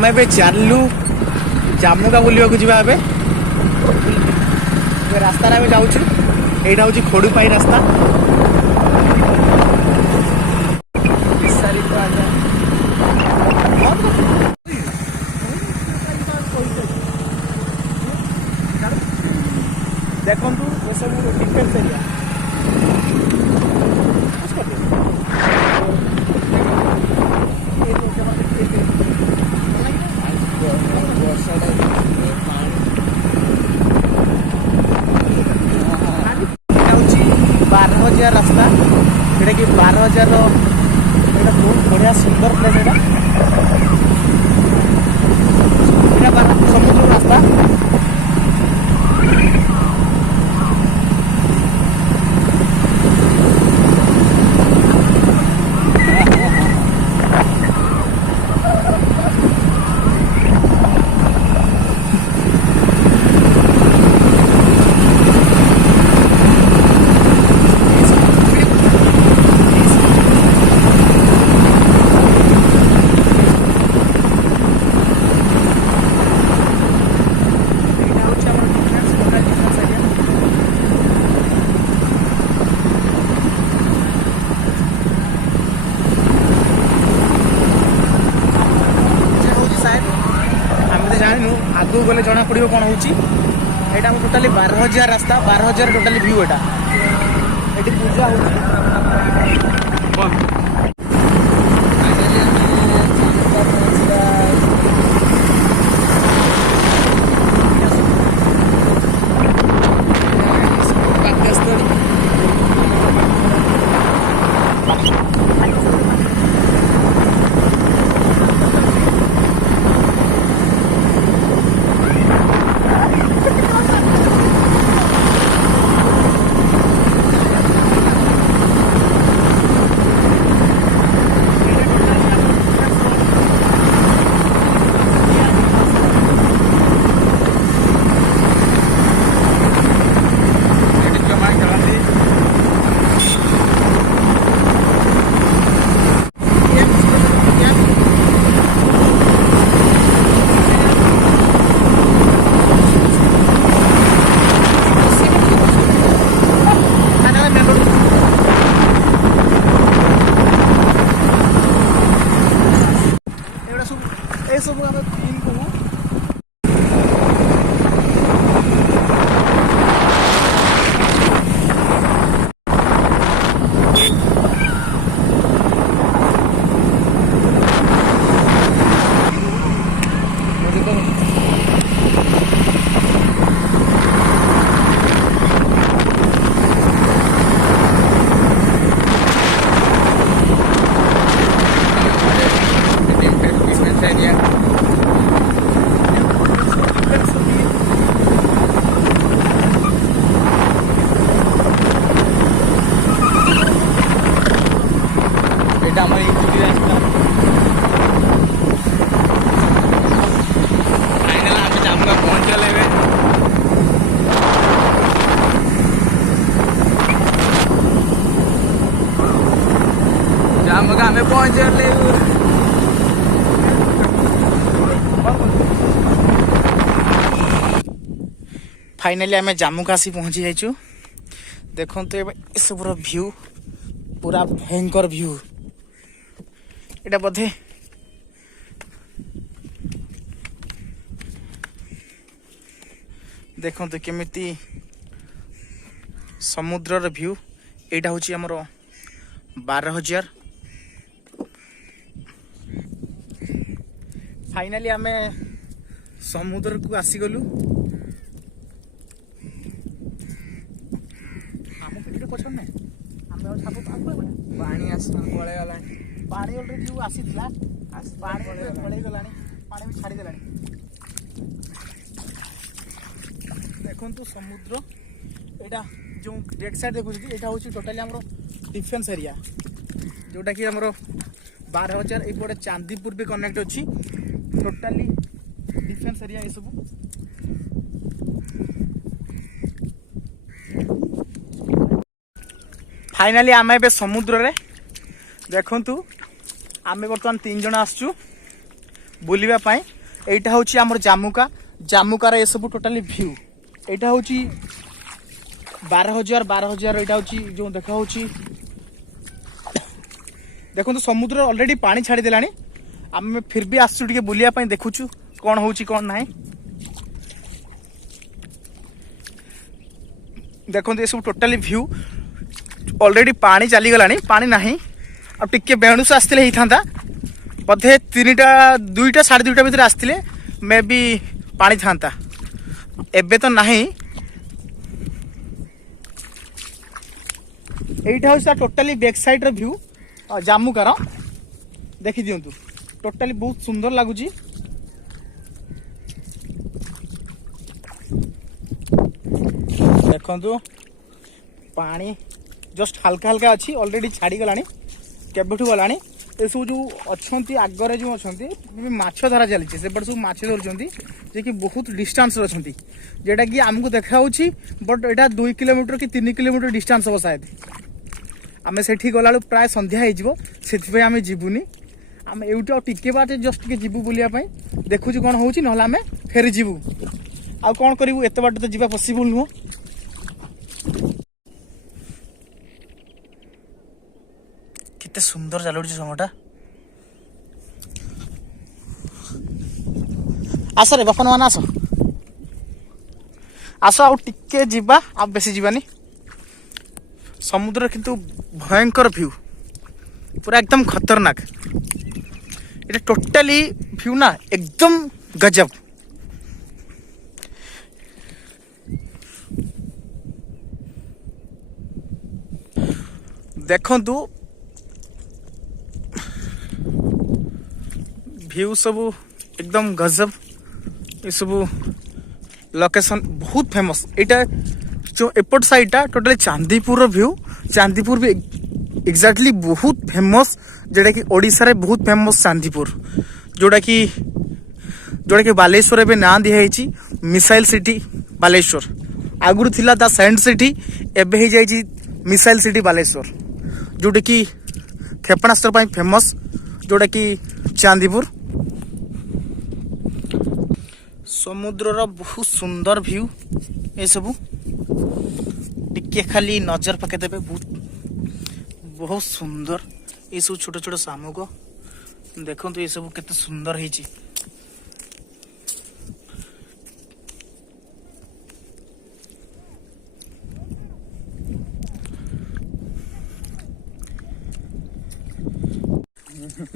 आम ए चलू जामुका बुलवाक जा रास्तार आम जाऊँ यहाँ हूँ खोडुपाई रास्ता देखु ये सब डिफेंस एरिया रास्ता जोटा कि 12,000 बहुत बढ़िया सुंदर प्लेस यहाँ समुद्र रास्ता आगू गले जना पड़ो कौन हो टोटाली 12,000 रास्ता 12,000 टोटाली व्यू एटा ये पूजा हो सब आम फील करूँ हमें पहुंच फाइनाली आम जामुकासी पहुंची जाइचु देखो तो ये सब व्यू पूरा भयंकर व्यू एटा बोधे देखो तो केमिति समुद्रर व्यू एटा होची हमर 12,000 फाइनाली आम समुद्र को आसीगलु आम पिठी पछन ना आम पानी आस पळे गला पानी ऑलरेडी जो आसीतला पानी पळे गलानी पानी भी छाड़ी देलानी देखो तो समुद्र एटा जो डेक साइड देखु एटा होची टोटली हमरो डिफेंस एरिया जोटा कि हमरो 12,000 एपटे चांदीपुर भी कनेक्ट अच्छी टोटाली डिफेंस एरिया ये सब फाइनाली आम ए समुद्र रे देखु आम बर्तमान 3 जन आसचु बुलिबा पाई। एटा होची हमर जामुका जामुकार ये सब टोटाली व्यू। एटा होची 12,000 एटा होची जो देखा होची। देखो तो समुद्र ऑलरेडी पानी छाड़ी देलानी। आम फिर भी आसु टिके बुलिया पाई देखुछु कौन होची कौन नाही। देखो ये सब टोटाली व्यू ऑलरेडी पानी चली गलानी पानी नाही। अब टिके बेणुस आसतिले ही थांता बधे 3टा 2टा 2:30 भीतर आसतिले मे बी पानी थांता एबे तो नाही। एइटा होसा टोटाली बैक साइड रो व्यू जामुकार देखि दियंतु टोटाली बहुत सुंदर लागुची। देखंतु पानी जस्ट हल्का हल्का अच्छी ऑलरेडी छाड़ी गलानी केबठु गलानी। ए सब जो अच्छी आगरे जो अच्छी माछ धरा चली से सब माछ धरुंच जे कि बहुत डिस्टेंस अच्छी जेटा कि आमको देखा बट एटा 2 किलोमीटर कि 3 किलोमीटर डिस्टेंस हम शायद आम से गला प्राय संध्या हो आम जीवनी आम एवटी टिके बाटे जस्ट टिके जीवु बुलिया देखु कौन हो ना आम फेरी जीवु आ कौन करूँ एत बाट तो जीवा पॉसिबल नुह। केते सुंदर चलुची समयटा। आस रे बापन मान आस आस आउ टिके जीवा आ बेसी जीवानी। समुद्र किंतु भयंकर व्यू पूरा एकदम खतरनाक। ये टोटली व्यू ना एकदम गजब। देखंतु व्यू सब एकदम गजब। ये सब लोकेशन बहुत फेमस। एटा जो एपट साइडटा टोटली चांदीपुर व्यू। चांदीपुर भी एग्जैक्टली बहुत फेमस जेटा कि ओडिशा रे बहुत फेमस चांदीपुर जोटा कि बालेश्वर भी ना दिखाई मिसाइल सिटी बालेश्वर। आगुरी थिला दा सैंड सिटी एबे ही जाई मिसाइल सिटी बालेश्वर जोटा कि क्षेपणास्त्र पाई फेमस जोटा कि चांदीपुर। समुद्र बहुत सुंदर व्यू ये सब टिके खाली नजर पके देबे बहुत सुंदर। ये सब छोट छोट सामुक देखो ये सब केते सुंदर ହେଇଛି।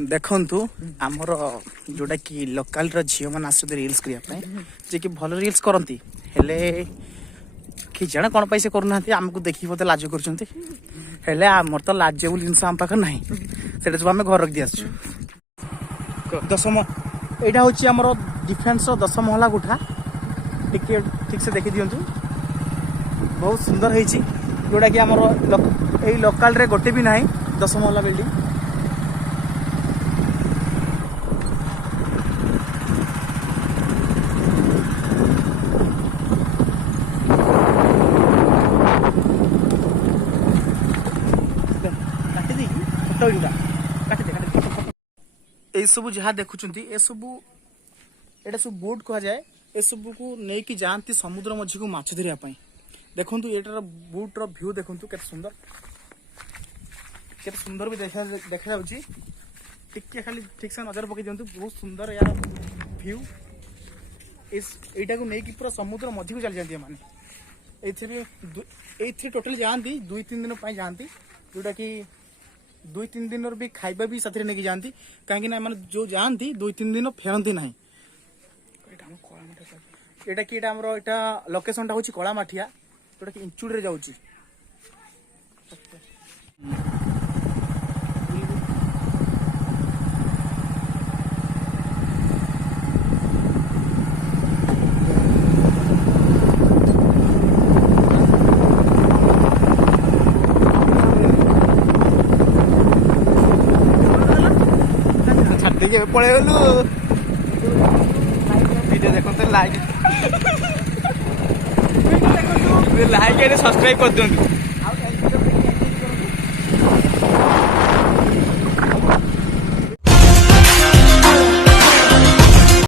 देखंतु आमर जोटा कि लोकल झील मैंने आस रिल्स करने जे कि भल रिल्स करती हेले कि जाने कौन पैसे करना आमको देखिए बोलते लाज कर आमर तो लाजेबुल जिन आम पाखे ना से सब आम घर रखी आस। दशम यहाँ हूँ आमर डिफेन्स 10 महला कोठा टिके ठीक से देखी दिंतु बहुत सुंदर होती जोटा कि आमर यही लोकाल रे गोटे भी ना 10 महला बिल्डिंग। ये सब जहाँ देखुं ये सब एटा सब बोट कह जाए ये सब को लेकिन जाती समुद्र मझी को माछ धरने देखु एटार बोट रो व्यू देखु के सुंदर भी देखा टिके खाली ठीक से नजर पकई दिंतु बहुत सुंदर यार व्यू। एटा को लेकिन पूरा समुद्र मझी को चली जाती ये टोटल जाती 2-3 दिन जाती जोटा कि 2-3 दिन भी खाइबा भी साथी नहीं जाती कहीं मैंने जो जाती 2-3 दिन फेरती ना। एटा कि एटा लोकेशन टा हूँ कलामाठिया जोटा कि इंचुड़ रे जाऊँ। पड़े गलु वीडियो देखते लाइक लाइक सब्सक्राइब कर दिखाँ।